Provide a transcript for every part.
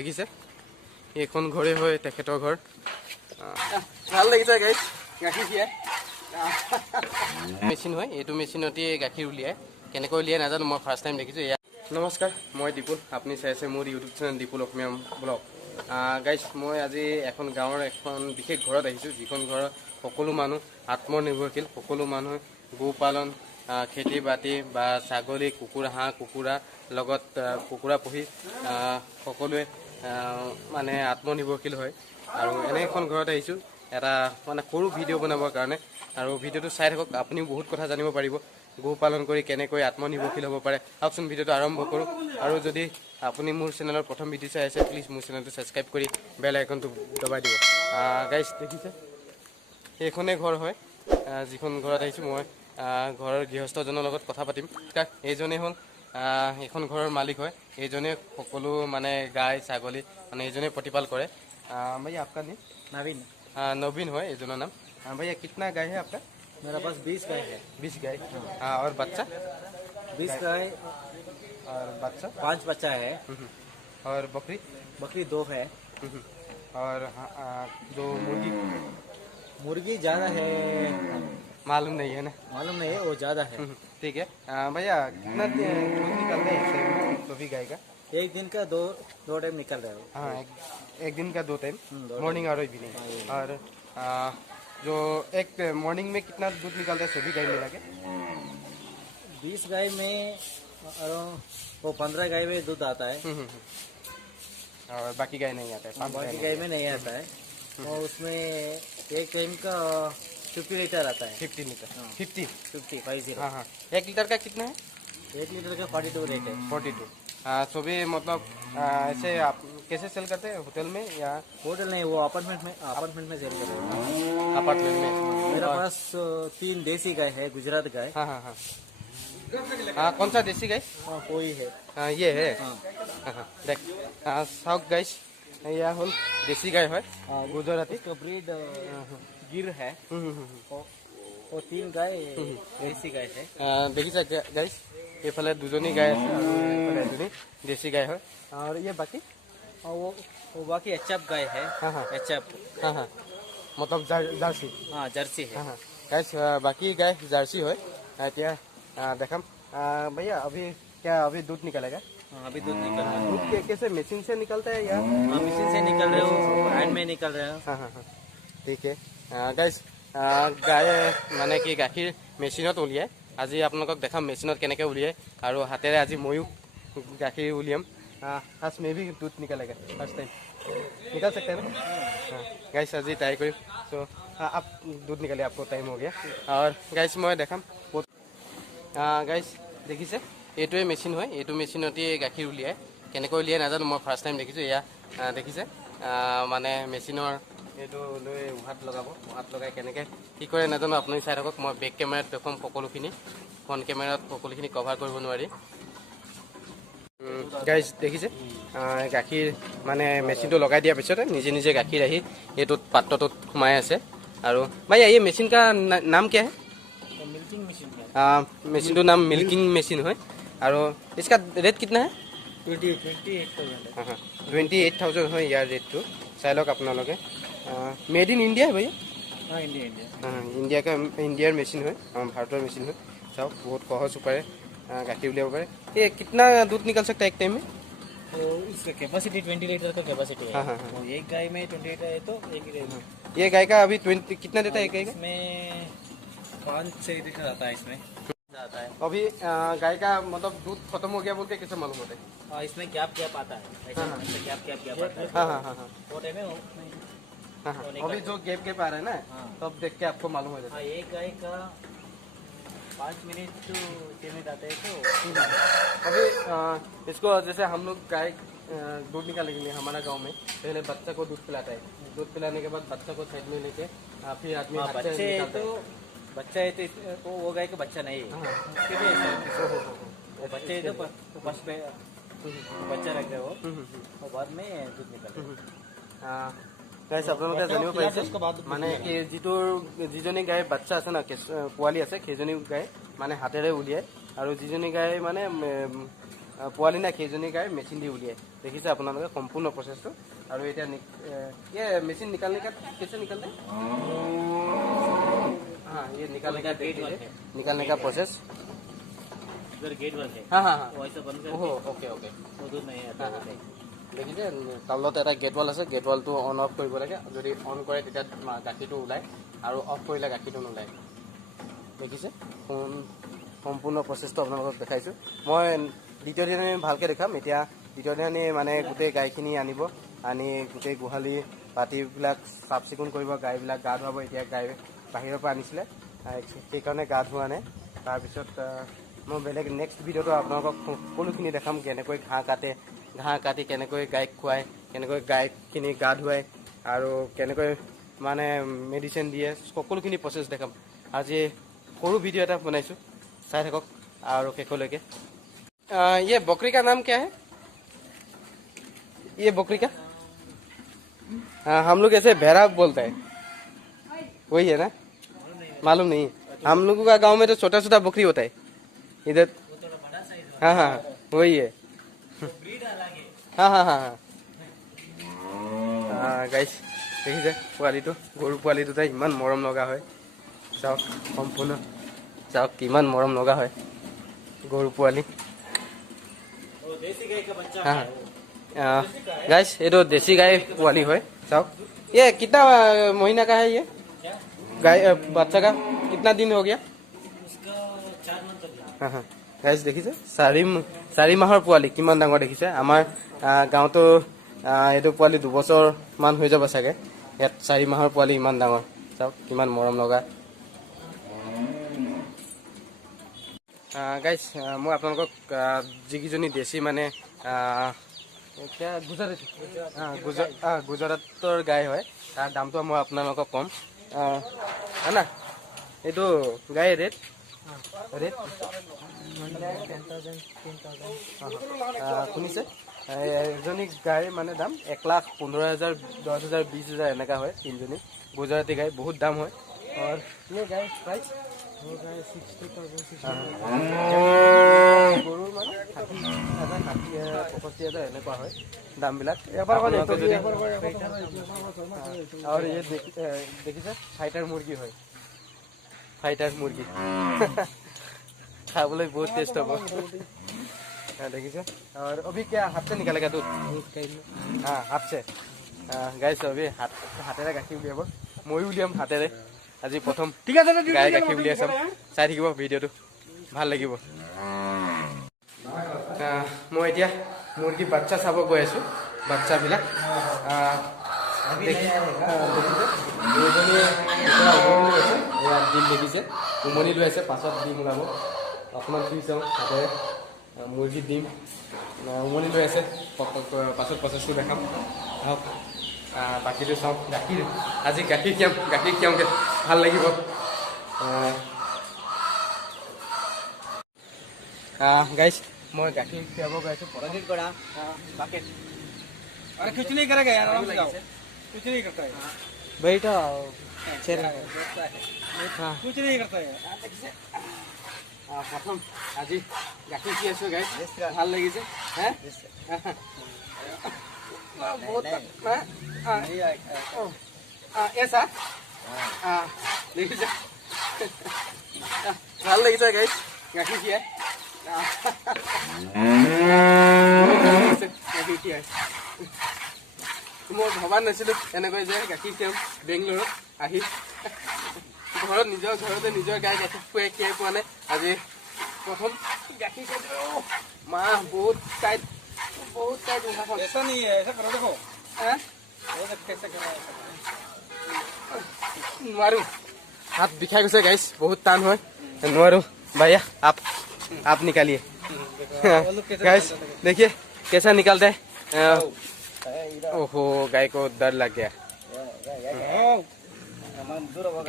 দেখিছে এইখন ঘৰে হয় তেখেতৰ ঘৰ ভাল লাগিছে গাইছ গাখীৰ খিয়াই মেচিন হয় এইটো মেচিনতে গাখীৰ উলিয়াই কেনেকৈ উলিয়াই নাজানো মই ফাৰ্ষ্ট টাইম দেখিছোঁ এয়া নমস্কাৰ মই দীপুল আপুনি চাই আছে মোৰ ইউটিউব চেনেল দীপুল অসমীয়া ব্লগ গাইছ মই আজি এখন গাঁৱৰ এখন বিশেষ ঘৰত আহিছোঁ যিখন ঘৰত সকলো মানুহ আত্মনিৰ্ভৰশীল সকলো মানুহ গোপালন খেতি বাতি বা ছাগলী কুকুৰা হাঁহ কুকুৰা লগত কুকুৰা পুহি সকলোৱে মানে আত্মনিৰ্ভৰশীল হয় আৰু এনে এখন ঘৰত আহিছোঁ এটা মানে সৰু ভিডিঅ' বনাবৰ কাৰণে আৰু ভিডিঅ'টো চাই থাকক আপুনিও বহুত কথা জানিব পাৰিব গো পালন কৰি কেনেকৈ আত্মনিৰ্ভৰশীল হ'ব পাৰে আহকচোন ভিডিঅ'টো আৰম্ভ কৰোঁ আৰু যদি আপুনি মোৰ চেনেলৰ প্ৰথম ভিডিঅ' চাই আছে প্লিজ মোৰ চেনেলটো ছাবস্ক্ৰাইব কৰি বেল আইকনটো দবাই দিব গাইছ দেখিছে এইখনেই ঘৰ হয় যিখন ঘৰত আহিছোঁ মই ঘৰৰ গৃহস্থজনৰ লগত কথা পাতিম এইজনেই হ'ল এইখন ঘৰৰ মালিক হয় এইজনে সকলো মানে গাই ছাগলী মানে এইজনে প্ৰতিপাল কৰে भैया आपका नाम नवीन नवीन है এইজনৰ নাম भैया कितना गाय है आपका मेरा पास 20 गाय है 20 गाय और बच्चा 20 गाय और बच्चा 5 बच्चा है और बकरी बकरी 2 है और जो मुर्गी मुर्गी ज़्यादा है मालूम नहीं है ना मालूम नहीं है वो ज़्यादा है ठीक है भैया कितना दूध निकलता है इससे सभी गाय का एक दिन का दो टाइम निकल रहा है हाँ एक दिन का 2 टाइम मॉर्निंग और इवनिंग और जो एक मॉर्निंग में कितना दूध निकलता है सभी गाय मिला के 20 गाय में और वो 15 गाय में दूध आता है और बाकी गाय नहीं आता है बाकी गाय में नहीं आता है और उसमें एक टाइम का 50 लीटर आता है 50 लीटर 50 50 हाँ हाँ 1 लीटर का कितना है 1 लीटर का 42 रेट है 42 सभी मतलब ऐसे आप कैसे सेल करते हैं होटल में या होटल नहीं वो अपार्टमेंट में सेल कर रहे हैं अपार्टमेंट में मेरा पास 3 देसी गाय है गुजरात गाय हाँ हाँ हाँ कौन सा देसी गाय कोई है ये है हाँ देख साउथ गाइस यह होल देसी गाय है गुजराती इसका ब्रीड गिर है वो 3 गाय देसी गाय है देखिছে गाइस এইফালে দুজনী গায় আছে এইফালে এজনী দেশী গায় হয় আৰু ये बाकी और वो बाकी एचएफ गाय है हाँ हाँ एचएफ हाँ हाँ मतलब জার্সি हाँ जर्सी है हाँ हाँ गाइस बाकी गाय जर्सी है এতিয়া देखाम भैया अभी क्या अभी दूध निकलेगा हाँ अभी दूध निकल रहा है दूध कैसे मशीन से निकलता है या हाँ मशीन से निकल रहे हो हैंड में निकल रहे हो हाँ हाँ हाँ ठीक है गाइस गाय মানে কি গাখীৰ মেচিনত উলিয়ায় আজি আপোনালোকক দেখাম মেচিনত কেনেকৈ উলিয়ায় আৰু হাতেৰে আজি ময়ো গাখীৰ উলিয়াম आज मैं भी दूध निकालेगा फर्स्ट टाइम निकाल सकते हैं ना हाँ गाइस आज ट्राई करें सो आप दूध निकाले आपको टाइम हो गया और गाइस मैं देखाम गाइस দেখিছে এইটোৱে মেচিন হয় এইটো মেচিনতে গাখীৰ উলিয়ায় কেনেকৈ উলিয়ায় নাজানো মই ফাৰ্ষ্ট টাইম দেখিছোঁ এয়া দেখিছে মানে মেচিনৰ এইটো লৈ উহাত লগাব উহাত লগাই কেনেকৈ কি কৰে নাজানো আপুনি চাই থাকক মই বেক কেমেৰাত দেখুৱাম সকলোখিনি ফ্ৰণ্ট কেমেৰাত সকলোখিনি কভাৰ কৰিব নোৱাৰি গাইজ দেখিছে গাখীৰ মানে মেচিনটো লগাই দিয়াৰ পিছতে নিজে নিজে গাখীৰ আহি এইটোত পাত্ৰটোত সোমাই আছে আৰু भैया ये मशीन का नाम क्या है मिल्किंग मशीन है मशीन तो नाम मिल्किंग मशीन है और इसका रेट कितना है 28,000 हाँ हाँ 28,000 है यार रेट तो चाय लग अपना लगे मेड इन इंडिया है भैया हाँ इंडिया हाँ इंडिया का इंडियार मशीन है भारतर मशीन है चाहो बहुत सहज उपाय गाखीर उलियाब पारे ये कितना दूध निकल सकता है एक टाइम में तो इसका कैपेसिटी 20 लीटर का कैपेसिटी है हाँ हाँ हाँ तो एक गाय में 20 लीटर है तो एक ये गाय का अभी 20 कितना देता है एक गाय का इसमें 5-6 लीटर आता है इसमें आता है अभी गाय का मतलब दूध खत्म हो गया बोल के कैसे मालूम होता है और इसमें गैप आता है ऐसा गैप आता है हाँ हाँ हाँ हाँ वो टाइम में हाँ हाँ अभी जो गैप आ रहा है ना हाँ। तब देख के आपको मालूम हो जाता हाँ एक गाय का 5 मिनट to 6 मिनट आता है तो है अभी इसको जैसे हम लोग गाय दूध निकालने के लिए हमारा गांव में पहले बच्चा को दूध पिलाता है दूध पिलाने के बाद बच्चा को साइड में लेके फिर आदमी हाँ, हाथ से बच्चे निकालता तो है। बच्चा है तो वो गाय का बच्चा नहीं है हाँ। उसके भी ऐसा है। वो बच्चे है तो फर्स्ट पे बच्चा रखते हैं वो और बाद में दूध निकलते हैं গাইছ আপোনালোকে জানিব পাৰিছে মানে কি যিজনী গাই বাচ্চা আছে না পোৱালি আছে সেইজনী গাই মানে হাতেৰে উলিয়ায় আৰু যিজনী গাই মানে পোৱালি নাই সেইজনী গাই মেচিন দি উলিয়াই দেখিছে আপোনালোকে সম্পূৰ্ণ প্ৰচেছটো আৰু এতিয়া মেচিন নিকালনে का कैसे निकलते हाँ ये निकालने का निकालने का प्रोसेस इधर गेट बंद है हाँ हाँ हाँ वो ऐसा बंद ओहो करके ओके ओके वो दूध नहीं आता हाँ हाँ দেখিছে তলত এটা গেট ৱাল আছে গেট ৱালটো অন অফ কৰিব লাগে যদি অন কৰে তেতিয়া গাখীৰটো ওলায় আৰু অফ কৰিলে গাখীৰটো নোলায় দেখিছে সম্পূৰ্ণ প্ৰচেছটো আপোনালোকক দেখাইছোঁ মই দ্বিতীয় দিনা ভালকৈ দেখাম এতিয়া দ্বিতীয় দিনা মানে গোটেই গাইখিনি আনিব আনি গোটেই গোহালি পাতিবিলাক চাফ চিকুণ কৰিব গাইবিলাক গা ধুৱাব এতিয়া গাই বাহিৰৰ পৰা আনিছিলে সেইকাৰণে গা ধোৱা নাই তাৰপিছত মই বেলেগ নেক্সট ভিডিঅ'টো আপোনালোকক সকলোখিনি দেখাম কেনেকৈ ঘাঁহ কাটি কেনেকৈ গাইক খুৱায় কেনেকৈ গাইখিনি গা ধুৱায় আৰু কেনেকৈ মানে মেডিচিন দিয়ে সকলোখিনি প্ৰচেছ দেখাম আজি সৰু ভিডিঅ' এটা বনাইছোঁ চাই থাকক আৰু শেষলৈকে ये बकरी का नाम क्या है ये बकरी का हाँ हम लोग ऐसे भेड़ा बोलते हैं वही है ना मालूम नहीं हम लोगों का गांव में तो छोटा छोटा बकरी होता है इधर हाँ हाँ वही है हाँ हाँ हाँ हाँ গাইছ দেখিছে পোৱালিটো গৰু পোৱালি দুটা ইমান মৰম লগা হয় চাওক সম্পূৰ্ণ চাওক কিমান মৰম লগা হয় গৰু পোৱালি हाँ गाइस ये तो देसी गाय वाली है चाओ ये कितना महीना का है ये गाय बच्चा का कितना दिन हो गया हाँ हाँ गाइस देखिছে চাৰি মাহৰ পোৱালি কিমান ডাঙৰ দেখিছে আমাৰ গাঁৱতো এইটো পোৱালি 2 বছৰ মান হৈ যাব চাগে ইয়াত 4 মাহৰ পোৱালি ইমান ডাঙৰ চাওক কিমান মৰম লগা গাইছ মই আপোনালোকক যিকেইজনী দেশী মানে এতিয়া গুজৰাটৰ গাই হয় তাৰ দামটো মই আপোনালোকক ক'ম না এইটো গাই ৰেট শুনিছে এজনী গাইৰ মানে দাম 1,15,000 10,000 20,000 এনেকুৱা হয় তিনিজনী গুজৰাটী গাই বহুত দাম হয় আৰু ये गाय प्राइस গৰুৰ মানে 65,000 এনেকুৱা হয় দামবিলাক আৰু এই দেখিছে ফাইটাৰ মুৰ্গী হয় ফাইটাৰ মুৰ্গী খাবলৈ বহুত টেষ্ট হ'ব देखिए और अभी क्या हाथ से निकालेगा दूध हाँ हाथ से गाइस अभी हाथेरे गाखीर उलियाब मैं उलियाम हाथेरे আজি प्रथम गाय गाखीर उलियाই চাম চাই থাকিব ভিডিঅ'টো ভাল লাগিব মই এতিয়া মুৰ্গী বাচ্চা চাব গৈ আছোঁ বাচ্চাবিলাক ডিম দেখিছে উমনি লৈ আছে পাছত ডিম ওলাব অকণমান চুই চাওঁ হাতেৰে মুৰ্গী ডিম উমনি লৈ আছে পাছত প্ৰচেছটো দেখাম আহক বাকীটো চাওঁ গাখীৰ আজি গাখীৰ খিয়ামগৈ ভাল লাগিব गाइस मैं गाखीर खियाब गई पॉजिट करा बाकी अरे कुछ नहीं करेगा यार आराम से जाओ कुछ नहीं करता है भाई तो शेर हाँ कुछ नहीं करता है प्रथम आज गाखीर खी आसो गाइस ভাল লাগিছে হ্যাঁ बहुत ऐसा देखिए ভাল লাগিছে গাইস গাখীৰ খিয়াই গাখীৰ খিয়াই মই ভবা নাছিলোঁ এনেকৈ যে গাখীৰ খীৰাম বেংগলোৰত আহি ঘৰত নিজৰ ঘৰতে নিজৰ গাই গাখীৰ খীয়াই পোৱা নাই আজি প্ৰথম গাখীৰ খাইছোঁ মা বহুত টাইট ऐसा नहीं है ऐसा करो देखो कैसे करो নোৱাৰো हाथ बिखाई गए गाइस बहुत टान है নোৱাৰো भैया आप निकालिए गाइस देखिए कैसा निकालता है ओहो गाय को डर लग गया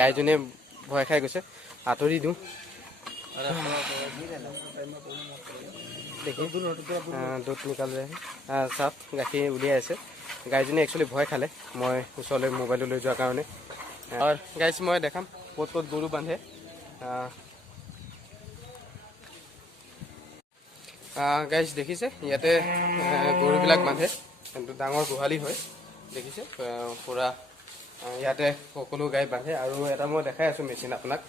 गायजने भय खाई गए आतरी दूँ देखिए दूध निकाल रहे हैं साफ गाखीर उलियाई আছে गायजने एक्चुअली भय खाले मैं ऊसरले मोबाइल ले जा कारण और गाइस मैं देखाम कत कत गरु बांधे গাইজ দেখিছে ইয়াতে গৰুবিলাক বান্ধে, কিন্তু ডাঙৰ গোহালি হয় দেখিছে পূৰা ইয়াতে সকলো গাই বান্ধে। আৰু এটা মই দেখাই আছোঁ মেচিন আপোনাক,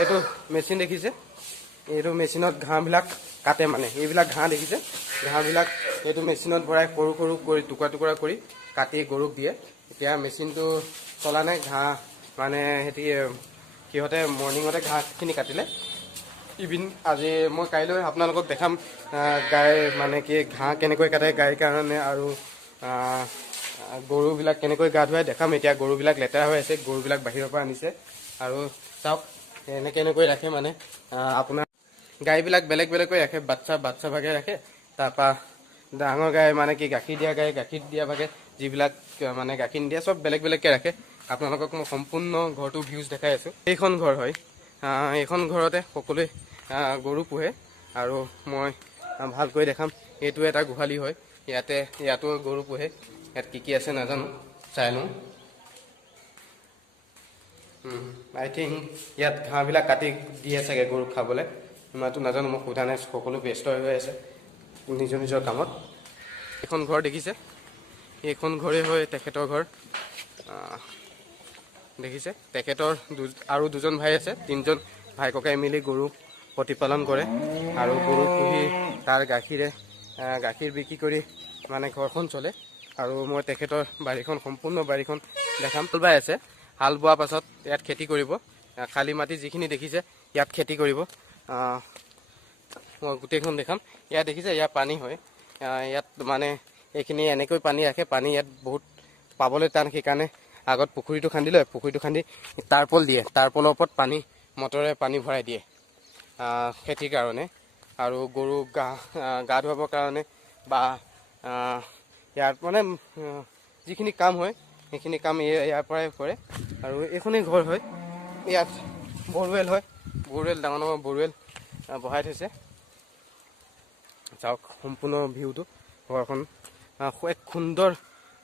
এইটো মেচিন দেখিছে, এইটো মেচিনত ঘাঁহবিলাক কাটে, মানে এইবিলাক ঘাঁহ দেখিছে, ঘাঁহবিলাক এইটো মেচিনত ভৰাই সৰু সৰু কৰি টুকুৰা টুকুৰা কৰি কাটি গৰুক দিয়ে। এতিয়া মেচিনটো চলা নাই, ঘাঁহ মানে সিহঁতে মৰ্ণিঙতে ঘাঁহখিনি কাটিলে। ইভিন আজি মই কাইলৈ আপোনালোকক দেখাম গাই মানে কি ঘাঁহ কেনেকৈ কাটে গাইৰ কাৰণে, আৰু গৰুবিলাক কেনেকৈ গা ধুৱাই দেখাম। এতিয়া গৰুবিলাক লেতেৰা হৈ আছে, গৰুবিলাক বাহিৰৰ পৰা আনিছে, আৰু চাওক এনেকৈ ৰাখে, মানে আপোনাৰ গাইবিলাক বেলেগ বেলেগকৈ ৰাখে, বাচ্চা ভাগে ৰাখে, তাৰপৰা ডাঙৰ গাই মানে কি গাখীৰ দিয়া গাই গাখীৰ দিয়া ভাগে, যিবিলাক মানে গাখীৰ নিদিয়া চব বেলেগ বেলেগকৈ ৰাখে। আপোনালোকক মই সম্পূৰ্ণ ঘৰটো ভিউজ দেখাই আছোঁ। এইখন ঘৰ হয়, এইখন ঘৰতে সকলোৱে গৰু পোহে, আৰু মই ভালকৈ দেখাম। এইটো এটা গোহালি হয়, ইয়াতো গৰু পোহে। ইয়াত কি আছে নাজানো, চাই লওঁ। আই থিংক ইয়াত ঘাঁহবিলাক কাটি দিয়ে চাগে গৰুক খাবলৈ, ইমানটো নাজানো, মই সোধা নাই, সকলো ব্যস্ত হৈ আছে নিজৰ নিজৰ কামত। এইখন ঘৰ দেখিছে, এইখন ঘৰেই হয় তেখেতৰ ঘৰ। দেখিছে তেখেতৰ আৰু দুজন ভাই আছে, তিনিজন ভাই ককাই মিলি গৰু প্ৰতিপালন কৰে, আৰু গৰু পুহি তাৰ গাখীৰ বিক্ৰী কৰি মানে ঘৰখন চলে। আৰু মই তেখেতৰ বাৰীখন সম্পূৰ্ণ বাৰীখন দেখাম। হাল বাই আছে, হাল বোৱাৰ পাছত ইয়াত খেতি কৰিব, খালী মাটি যিখিনি দেখিছে ইয়াত খেতি কৰিব। মই গোটেইখন দেখাম। ইয়াত দেখিছে ইয়াত পানী হয়, ইয়াত মানে এইখিনি এনেকৈ পানী ৰাখে, পানী ইয়াত বহুত পাবলৈ টান, সেইকাৰণে আগত পুখুৰীটো খান্দি লয়, পুখুৰীটো খান্দি তাৰপল দিয়ে, তাৰপলৰ ওপৰত মটৰে পানী ভৰাই দিয়ে খেতিৰ কাৰণে, আৰু গৰু গা ধুৱাবৰ কাৰণে, বা ইয়াৰ মানে যিখিনি কাম হয় সেইখিনি কাম ইয়াৰ পৰাই কৰে। আৰু এইখনেই ঘৰ হয়, ইয়াত বৰৱেল হয়, বৰৱেল ডাঙৰ ডাঙৰ বৰৱেল বহাই থৈছে। চাওক সম্পূৰ্ণ ভিউটো, ঘৰখন এক সুন্দৰ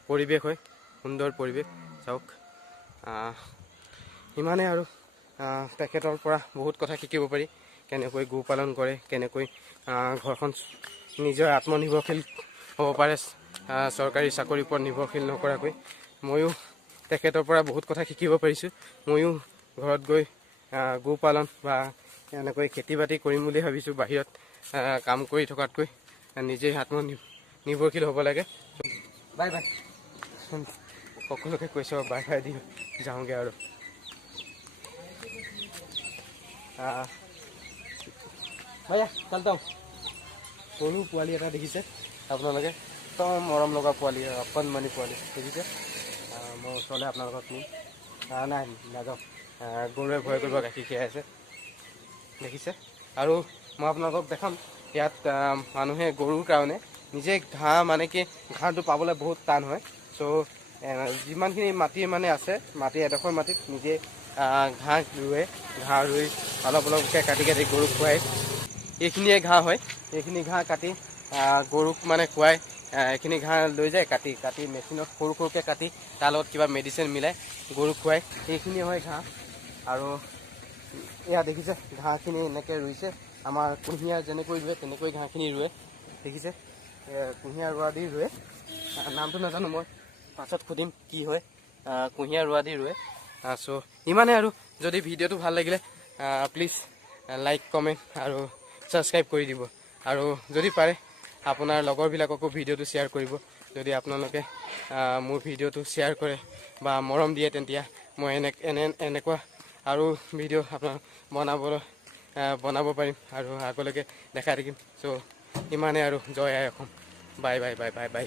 পৰিৱেশ হয়, সুন্দৰ পৰিৱেশ। চাওক ইমানেই, আৰু তেখেতৰ পৰা বহুত কথা শিকিব পাৰি, কেনেকৈ গো পালন কৰে, কেনেকৈ ঘৰখন নিজৰ আত্মনিৰ্ভৰশীল হ'ব পাৰে, চৰকাৰী চাকৰিৰ ওপৰত নিৰ্ভৰশীল নকৰাকৈ। ময়ো তেখেতৰ পৰা বহুত কথা শিকিব পাৰিছোঁ। ময়ো ঘৰত গৈ গো পালন বা এনেকৈ খেতি বাতি কৰিম বুলি ভাবিছোঁ, বাহিৰত কাম কৰি থকাতকৈ নিজেই আত্মনিৰ্ভৰশীল হ'ব লাগে। বাই বাই, সকলোকে কৈছোঁ বাই বাই দি যাওঁগৈ। আৰু ভাইয়া চালতাম, সৰু পোৱালি এটা দেখিছে আপোনালোকে, একদম মৰম লগা পোৱালি, অকণমানি পোৱালি দেখিছে। মই ওচৰলৈ আপোনালোকক নিম, নাই নাযাওঁ, গৰুৱে ভয় কৰিব গাখীৰ খীৰাই আছে দেখিছে। আৰু মই আপোনালোকক দেখাম, ইয়াত মানুহে গৰুৰ কাৰণে নিজে ঘাঁহ মানে কি ঘাঁহটো পাবলৈ বহুত টান হয়, চ' যিমানখিনি মাটি মানে আছে, মাটি এডোখৰ মাটিত নিজে ঘাঁহ ৰুৱে, ঘাঁহ ৰুই অলপ অলপকৈ কাটি কাটি গৰুক খুৱাই। এইখিনিয়ে ঘাঁহ হয়, এইখিনি ঘাঁহ কাটি গৰুক মানে খুৱাই, এইখিনি ঘাঁহ লৈ যায় কাটি মেচিনত সৰু সৰুকৈ কাটি তাৰ লগত কিবা মেডিচিন মিলাই গৰুক খুৱাই। এইখিনিয়ে হয় ঘাঁহ। আৰু এয়া দেখিছে ঘাঁহখিনি এনেকৈ ৰুইছে, আমাৰ কুঁহিয়াৰ যেনেকৈ ৰুৱে তেনেকৈ ঘাঁহখিনি ৰুৱে দেখিছে। কুঁহিয়াৰ ৰোৱা দি ৰুৱে, নামটো নাজানো মই, পাছত সুধিম কি হয়, কুঁহিয়াৰ ৰোৱা দি ৰুৱে। চ' ইমানে। আৰু যদি ভিডিঅ'টো ভাল লাগিলে প্লিজ লাইক কমেণ্ট আৰু ছাবস্ক্ৰাইব কৰি দিব, আৰু যদি পাৰে আপোনাৰ লগৰবিলাককো ভিডিঅ'টো শ্বেয়াৰ কৰিব। যদি আপোনালোকে মোৰ ভিডিঅ'টো শ্বেয়াৰ কৰে বা মৰম দিয়ে, তেতিয়া মই এনেকুৱা আৰু ভিডিঅ' আপোনাৰ বনাব পাৰিম, আৰু আগলৈকে দেখাই থাকিম। চ' ইমানেই, আৰু জয় আই Assam, bye bye bye bye bye.